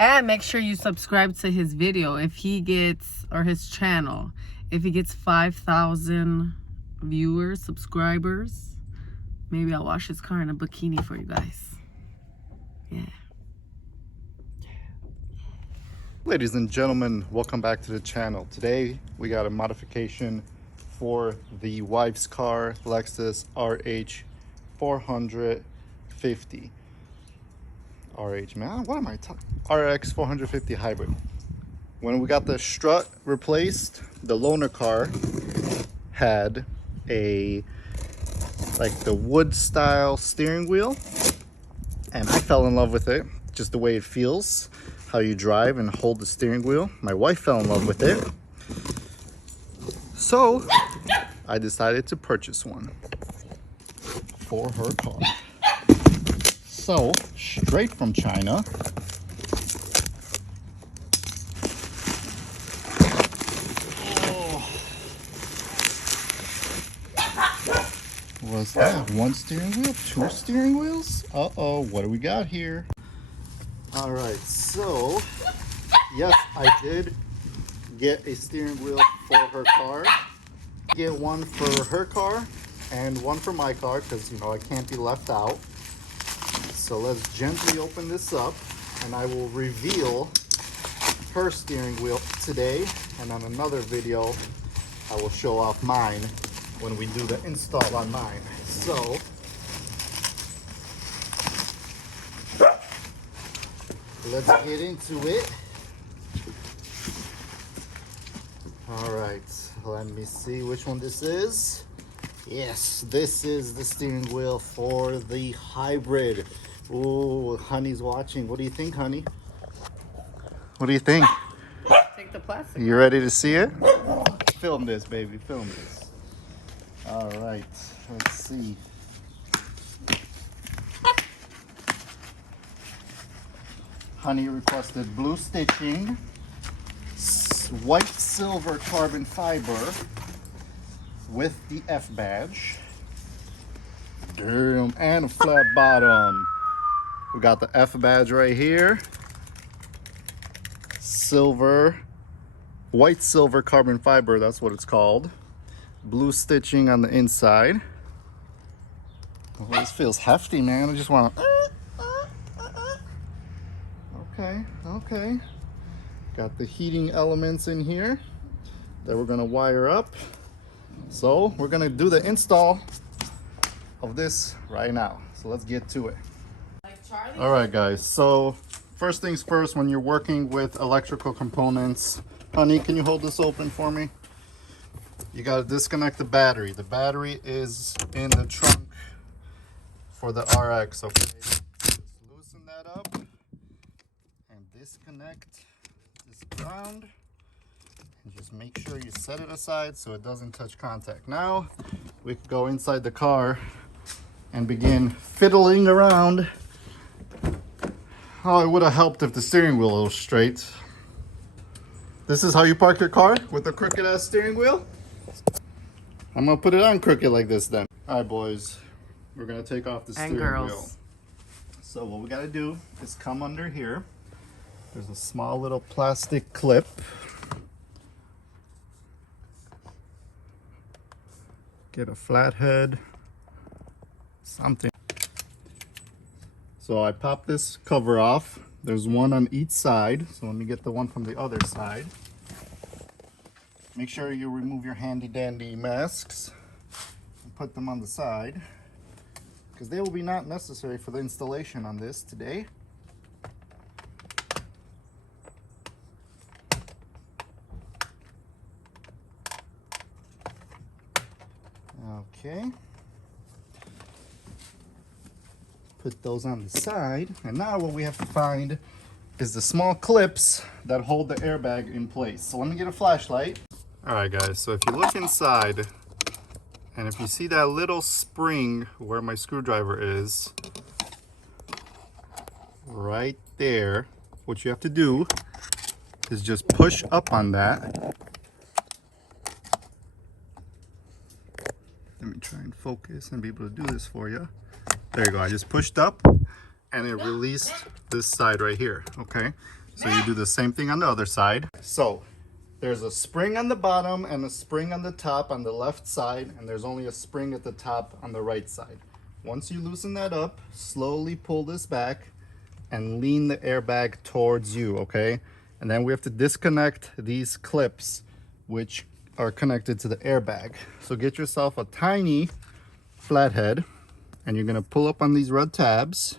And make sure you subscribe to his video if he gets, or his channel, if he gets 5,000 viewers, subscribers, maybe I'll wash his car in a bikini for you guys. Yeah. Ladies and gentlemen, welcome back to the channel. Today we got a modification for the wife's car, Lexus RX450. Man, what am I talking? RX450 hybrid. When we got the strut replaced, the loaner car had a the wood style steering wheel, and I fell in love with it. Just the way it feels, how you drive and hold the steering wheel. My wife fell in love with it, so I decided to purchase one for her car. So straight from China. Was that one steering wheel? Two steering wheels? Uh-oh, what do we got here? All right, so yes, I did get a steering wheel for her car. Get one for her car and one for my car because, you know, I can't be left out. So let's gently open this up and I will reveal her steering wheel today, and on another video I will show off mine when we do the install on mine. So let's get into it. All right, let me see which one this is. Yes, this is the steering wheel for the hybrid. Oh, honey's watching. What do you think, honey? What do you think? Take the plastic. You ready to see it? Film this, baby, film this. All right, let's see. Honey requested blue stitching, white silver carbon fiber with the F badge. Damn, and a flat bottom. We got the F badge right here. Silver, white silver carbon fiber, that's what it's called. Blue stitching on the inside. Oh, this feels hefty, man. I just want to... Okay. Got the heating elements in here that we're gonna wire up. So we're gonna do the install of this right now. So let's get to it. All right, guys. So first things first, when you're working with electrical components, honey, can you hold this open for me? You got to disconnect the battery. The battery is in the trunk for the RX, okay? Just loosen that up and disconnect this ground. And just make sure you set it aside so it doesn't touch contact. Now we can go inside the car and begin fiddling around. Oh, it would have helped if the steering wheel was straight. This is how you park your car, with a crooked ass steering wheel? I'm gonna put it on crooked like this then. All right, boys, we're gonna take off the steering wheel. So what we gotta do is come under here. There's a small little plastic clip. Get a flathead, something. So I pop this cover off. There's one on each side. So let me get the one from the other side. Make sure you remove your handy dandy masks and put them on the side, because they will be not necessary for the installation on this today. Okay. Put those on the side, and now what we have to find is the small clips that hold the airbag in place. So let me get a flashlight. All right, guys, so if you look inside and if you see that little spring where my screwdriver is right there, what you have to do is just push up on that. Let me try and focus and be able to do this for you. There you go. I just pushed up and it released this side right here. Okay. So you do the same thing on the other side. So there's a spring on the bottom and a spring on the top on the left side, and there's only a spring at the top on the right side. Once you loosen that up, slowly pull this back and lean the airbag towards you, okay? And then we have to disconnect these clips, which are connected to the airbag. So get yourself a tiny flathead, and you're gonna pull up on these red tabs.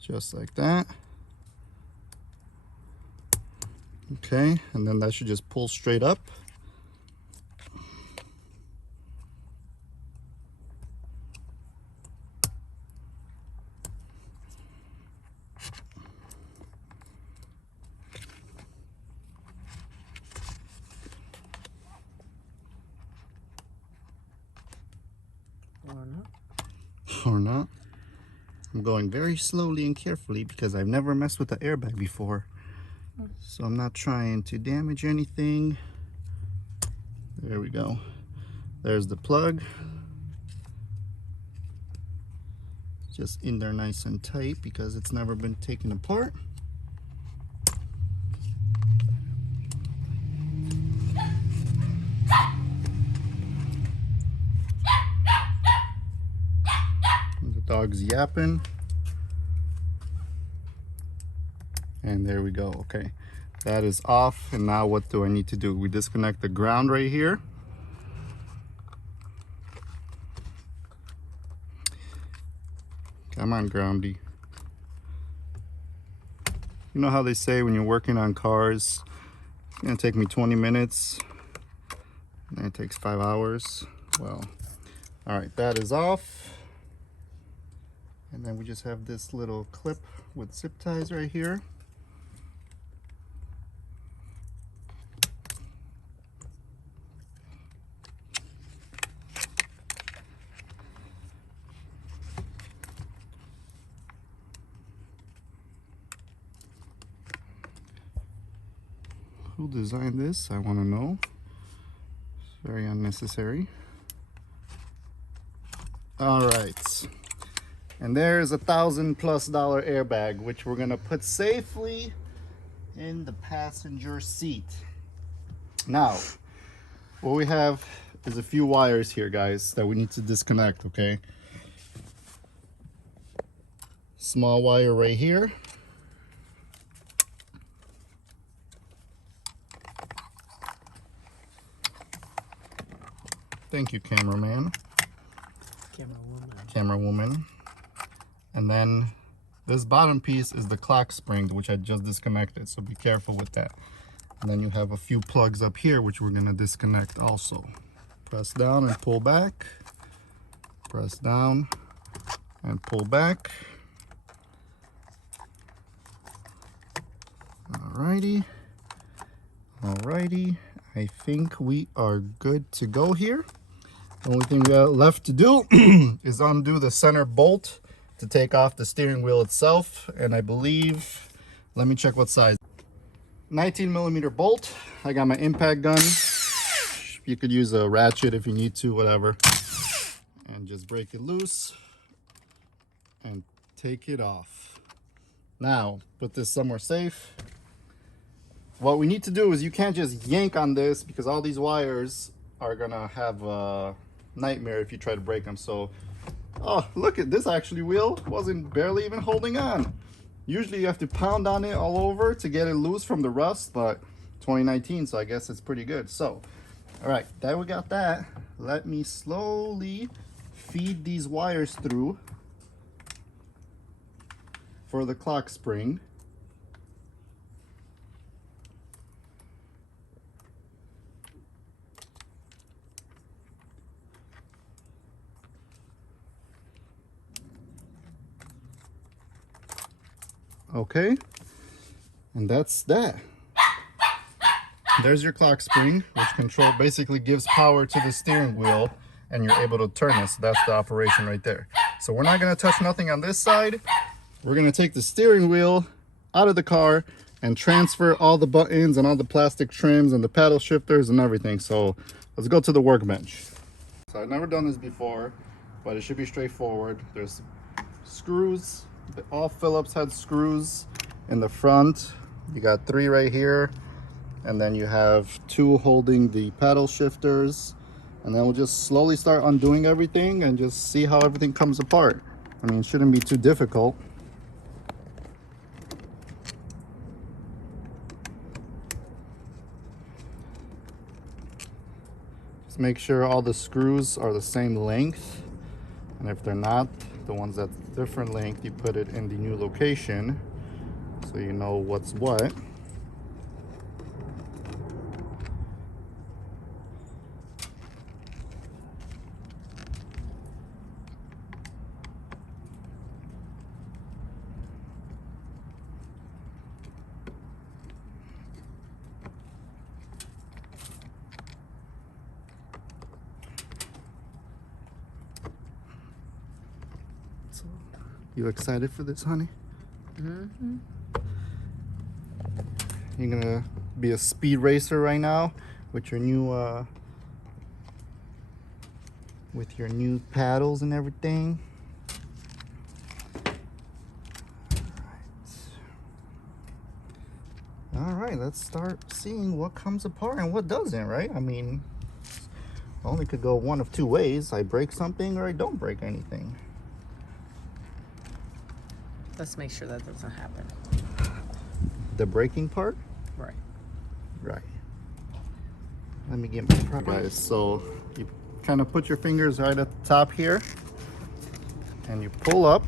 Just like that. Okay, and then that should just pull straight up. Or not. I'm going very slowly and carefully because I've never messed with the airbag before. So I'm not trying to damage anything. There we go. There's the plug. Just in there nice and tight because it's never been taken apart. The dog's yapping. And there we go. Okay, that is off. And now what do I need to do? We disconnect the ground right here. Come on, groundy. You know how they say when you're working on cars, it's gonna take me 20 minutes and it takes 5 hours. Well, all right, that is off. And then we just have this little clip with zip ties right here. Who designed this? I want to know. It's very unnecessary. All right. And there's $1,000+ airbag, which we're gonna put safely in the passenger seat. Now, what we have is a few wires here, guys, that we need to disconnect, okay? Small wire right here. Thank you, cameraman. Camera woman. And then this bottom piece is the clock spring, which I just disconnected, so be careful with that. And then you have a few plugs up here, which we're gonna disconnect also. Press down and pull back. Press down and pull back. Alrighty. Alrighty. I think we are good to go here. The only thing we got left to do is undo the center bolt to take off the steering wheel itself. And I believe, let me check what size. 19mm bolt. I got my impact gun. You could use a ratchet if you need to, whatever. And just break it loose and take it off. Now, put this somewhere safe. What we need to do is you can't just yank on this because all these wires are gonna have a nightmare if you try to break them. So, oh, look at this actually wheel wasn't barely even holding on. Usually you have to pound on it all over to get it loose from the rust, but 2019, so I guess it's pretty good. So, all right, that we got that. Let me slowly feed these wires through for the clock spring. Okay, and that's that. There's your clock spring, which basically gives power to the steering wheel, and you're able to turn it. So that's the operation right there. So we're not gonna touch nothing on this side. We're gonna take the steering wheel out of the car and transfer all the buttons and all the plastic trims and the paddle shifters and everything. So let's go to the workbench. So I've never done this before, but it should be straightforward. There's screws, all Phillips head screws in the front. You got 3 right here, and then you have 2 holding the paddle shifters. And then we'll just slowly start undoing everything and just see how everything comes apart. I mean, it shouldn't be too difficult. Just make sure all the screws are the same length. And if they're not, the ones that's different length, you put it in the new location so you know what's what. So, you excited for this, honey? Mm-hmm. You're gonna be a speed racer right now with your new paddles and everything. All right, let's start seeing what comes apart and what doesn't, right? I mean, only could go one of 2 ways. I break something or I don't break anything. Let's make sure that doesn't happen. The breaking part? Right. Right. Let me get my prop. Guys, so you kind of put your fingers right at the top here and you pull up,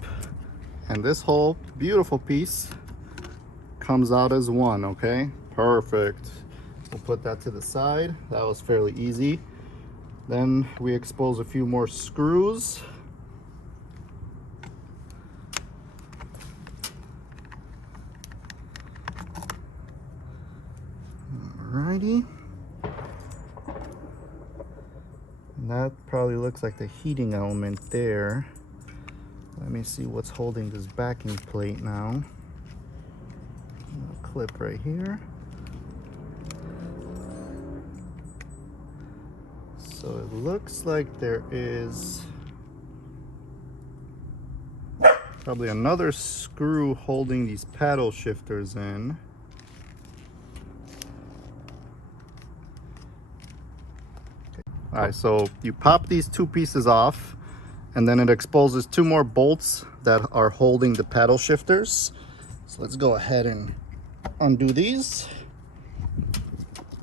and this whole beautiful piece comes out as one. Okay, perfect. We'll put that to the side. That was fairly easy. Then we expose a few more screws. Alrighty. And that probably looks like the heating element there. Let me see what's holding this backing plate now. A clip right here. So it looks like there is probably another screw holding these paddle shifters in. All right, so you pop these 2 pieces off, and then it exposes 2 more bolts that are holding the paddle shifters. So let's go ahead and undo these.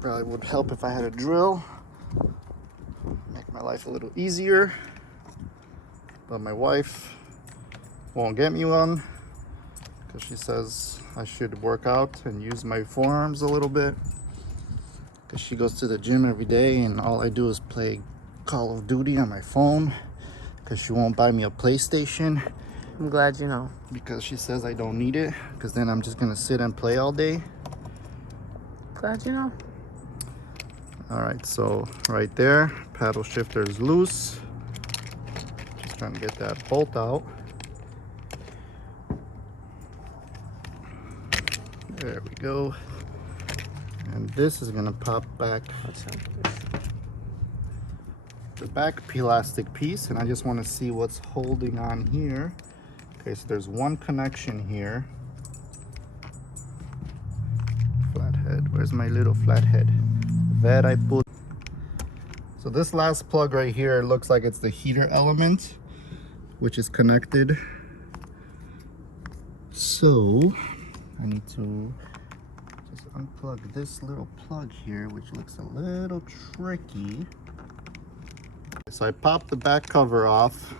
Probably would help if I had a drill. Make my life a little easier. But my wife won't get me one because she says I should work out and use my forearms a little bit. She goes to the gym every day and all I do is play Call of Duty on my phone because she won't buy me a PlayStation. I'm glad you know. Because she says I don't need it, because then I'm just gonna sit and play all day. Glad you know. All right, so right there, paddle shifter is loose. Just trying to get that bolt out. There we go. And this is gonna pop back the back plastic piece, and I just want to see what's holding on here. Okay, so there's one connection here. Flathead, where's my little flathead? That I put. So this last plug right here looks like it's the heater element, which is connected. So I need to unplug this little plug here, which looks a little tricky. So I popped the back cover off.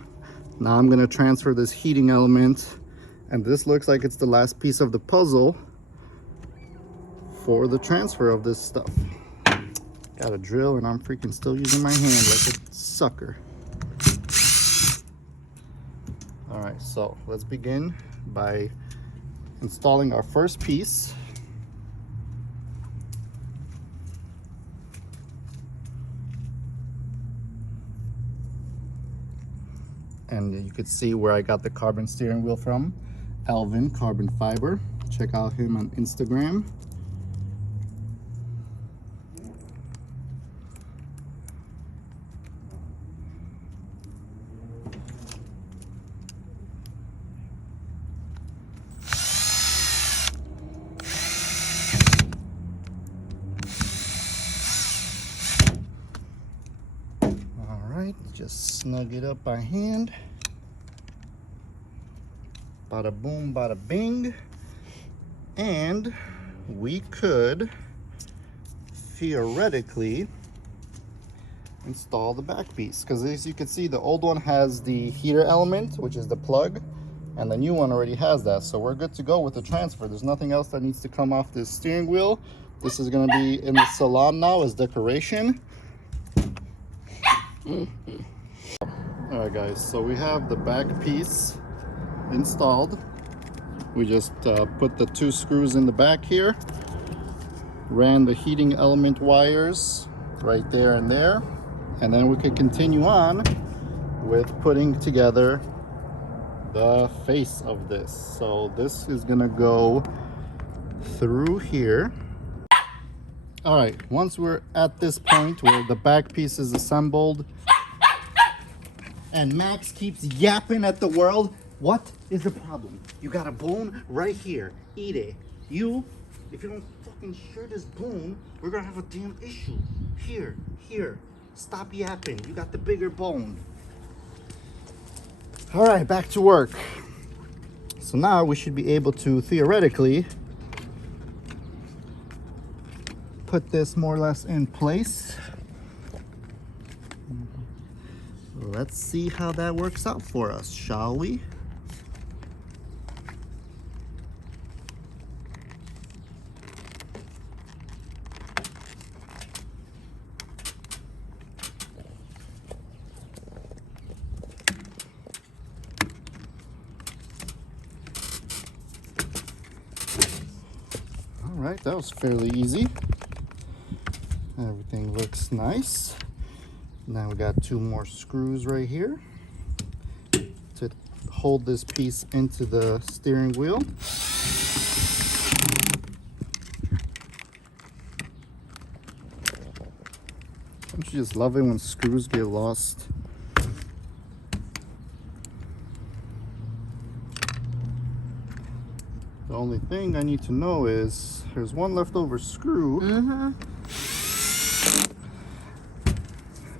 Now I'm gonna transfer this heating element, and this looks like it's the last piece of the puzzle for the transfer of this stuff. Got a drill and I'm freaking still using my hand like a sucker. All right, so let's begin by installing our first piece. And you could see where I got the carbon steering wheel from. Alvin Carbon Fiber. Check out him on Instagram. right, just snug it up by hand. Bada boom, bada bing. And we could theoretically install the back piece, because as you can see, the old one has the heater element, which is the plug, and the new one already has that. So we're good to go with the transfer. There's nothing else that needs to come off this steering wheel. This is going to be in the salon now as decoration. All right guys, so we have the back piece installed. We just put the 2 screws in the back here, ran the heating element wires right there and there, and then we could continue on with putting together the face of this. So this is gonna go through here. All right, once we're at this point where the back piece is assembled and Max keeps yapping at the world, what is the problem? You got a bone right here, eat it. If you don't fucking share this bone, we're gonna have a damn issue. Here, stop yapping, you got the bigger bone. All right, back to work. So now we should be able to theoretically put this more or less in place. Let's see how that works out for us, shall we? All right, that was fairly easy. Everything looks nice. Now we got 2 more screws right here to hold this piece into the steering wheel. Don't you just love it when screws get lost? The only thing I need to know is there's 1 leftover screw.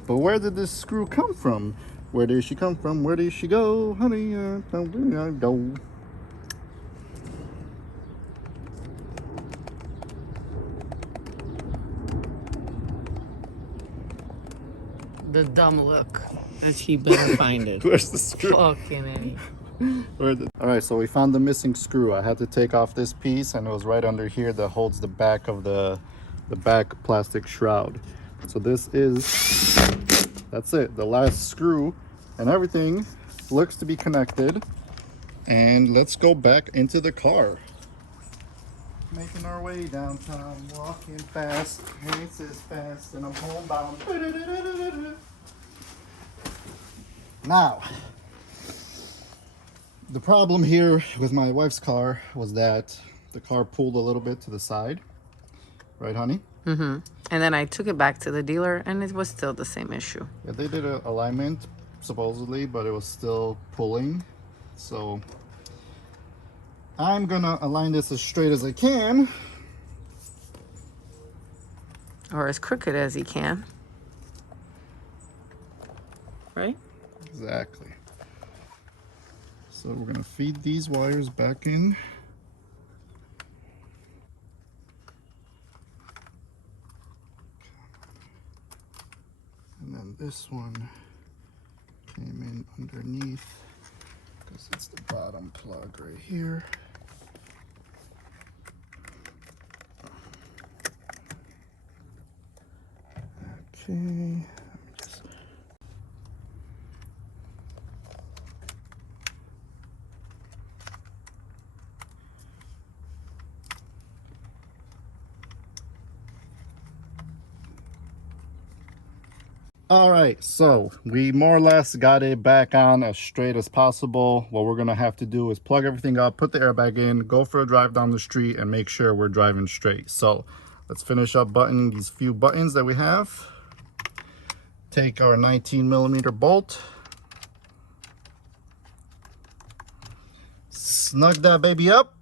But where did this screw come from? Where did she come from? Where did she go? Honey, where I go? The dumb look. And she better find it. Where's the screw? Fucking A. All right, so we found the missing screw. I had to take off this piece, and it was right under here that holds the back of the back plastic shroud. So this is, that's it, the last screw, and everything looks to be connected. And let's go back into the car. Making our way downtown, walking fast, pace is fast, and I'm homebound. Now, the problem here with my wife's car was that the car pulled a little bit to the side. Right, honey? Mm-hmm. And then I took it back to the dealer, and it was still the same issue. Yeah, they did an alignment, supposedly, but it was still pulling. So I'm gonna align this as straight as I can. Or as crooked as he can. Right? Exactly. So we're gonna feed these wires back in. And then this one came in underneath because it's the bottom plug right here. Okay. All right, so we more or less got it back on as straight as possible. What we're gonna have to do is plug everything up, put the airbag in, go for a drive down the street, and make sure we're driving straight. So let's finish up buttoning these few buttons that we have. Take our 19mm bolt, snug that baby up.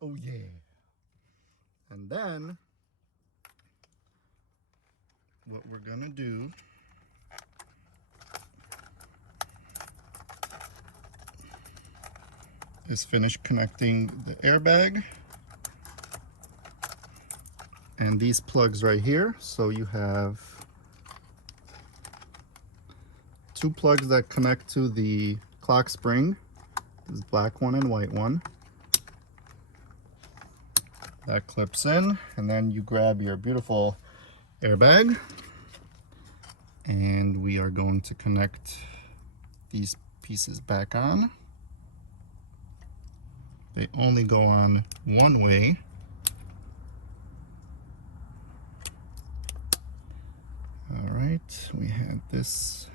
Oh yeah. And then what we're gonna do is finish connecting the airbag and these plugs right here. So you have 2 plugs that connect to the clock spring. This black one and white one. That clips in, and then you grab your beautiful airbag, and we are going to connect these pieces back on. They only go on one way. All right, we had this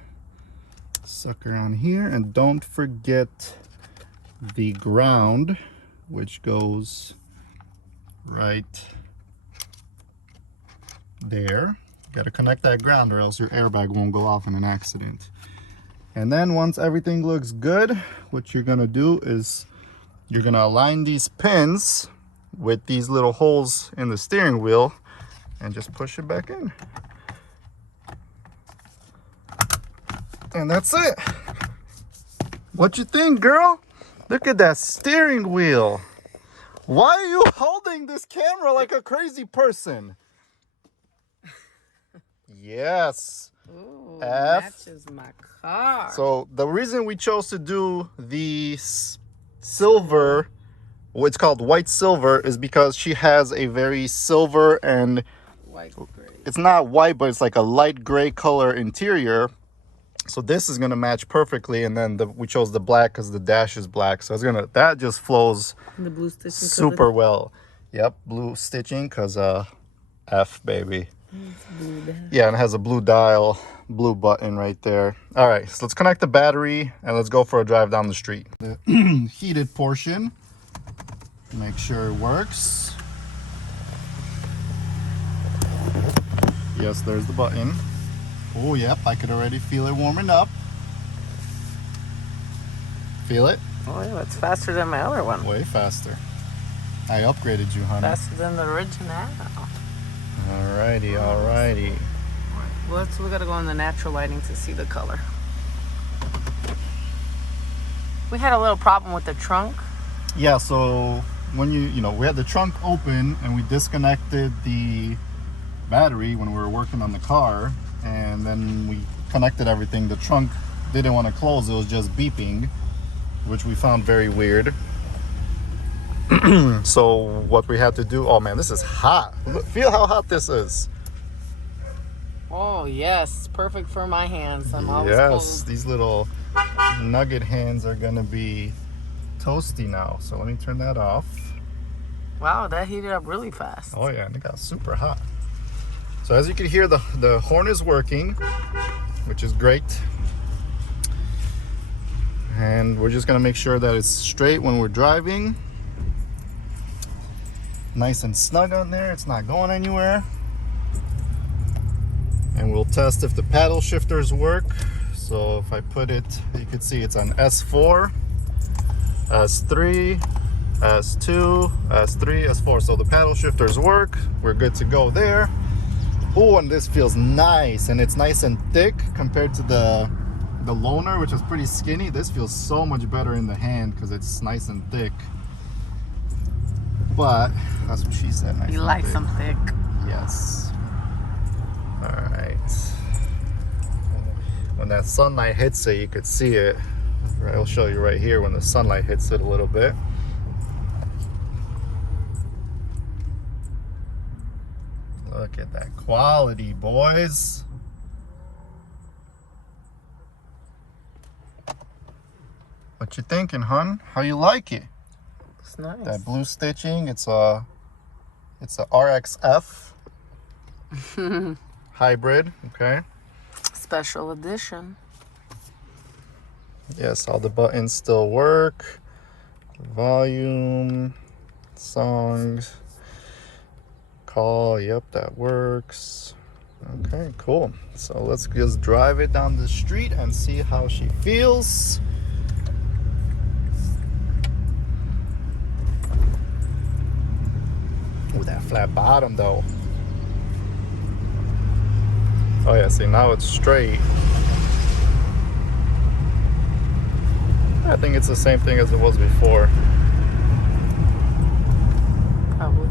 sucker on here, and don't forget the ground, which goes right there. Got to connect that ground or else your airbag won't go off in an accident. And then once everything looks good, what you're gonna do is you're gonna align these pins with these little holes in the steering wheel and just push it back in. And that's it. What you think, girl? Look at that steering wheel. Why are you holding this camera like a crazy person? Yes. Ooh, F. matches my car. So the reason we chose to do the silver, what's called white silver, is because she has a very silver and White gray. it's not white, but it's like a light gray color interior. So this is gonna match perfectly, and then we chose the black because the dash is black. So it's gonna, that just flows The blue stitching super well. Yep, blue stitching because F baby. Yeah, and it has a blue dial, blue button right there. All right, so let's connect the battery and let's go for a drive down the street. The heated portion, make sure it works. Yes, there's the button. Oh, yep, I could already feel it warming up. Feel it? Oh, yeah, it's faster than my other one. Way faster. I upgraded you, honey. Faster than the original. Alrighty, alrighty. Well, we gotta go in the natural lighting to see the color. We had a little problem with the trunk. Yeah, so when you know, we had the trunk open and we disconnected the battery when we were working on the car, and then we connected everything. The trunk didn't want to close, it was just beeping, which we found very weird. So what we had to do, oh man, this is hot. Feel how hot this is. Oh yes, perfect for my hands. I'm always Yes, cold. these little nugget hands are gonna be toasty now. So let me turn that off. Wow, that heated up really fast. Oh yeah, and it got super hot. So as you can hear, the horn is working, which is great. And we're just gonna make sure that it's straight when we're driving. Nice and snug on there, it's not going anywhere. And we'll test if the paddle shifters work. So if I put it, you can see it's on S4, S3, S2, S3, S4. So the paddle shifters work, we're good to go there. Oh, and this feels nice, and it's nice and thick compared to the loaner, which is pretty skinny. This feels so much better in the hand because it's nice and thick. But that's what she said. Nice. You like some thick. Yes. All right. When that sunlight hits it, you could see it. I'll show you right here when the sunlight hits it a little bit. Look at that quality, boys. What you thinking, hun? How you like it? It's nice. That blue stitching, it's a RX450H hybrid, okay? Special edition. Yes, all the buttons still work. Volume, songs, call, yep, that works. Okay, cool. So let's just drive it down the street and see how she feels. Ooh, that flat bottom though. Oh yeah, see, now it's straight. I think it's the same thing as it was before. Probably.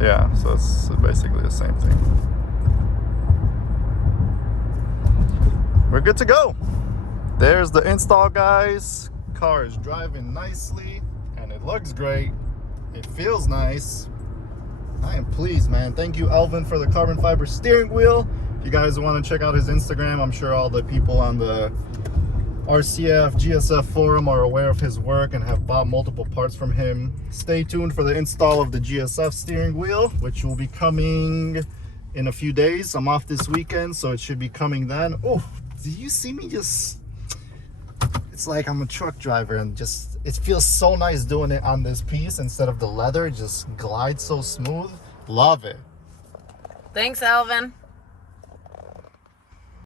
Yeah, so it's basically the same thing. We're good to go. There's the install, guys. Car is driving nicely and it looks great. It feels nice. I am pleased, man. Thank you, Alvin, for the carbon fiber steering wheel. If you guys want to check out his Instagram, I'm sure all the people on the RCF GSF forum are aware of his work and have bought multiple parts from him. Stay tuned for the install of the GSF steering wheel, which will be coming in a few days. I'm off this weekend, so it should be coming then. Oh, do you see me just... It's like I'm a truck driver, and just it feels so nice doing it on this piece instead of the leather. It just glides so smooth. Love it. Thanks, Alvin.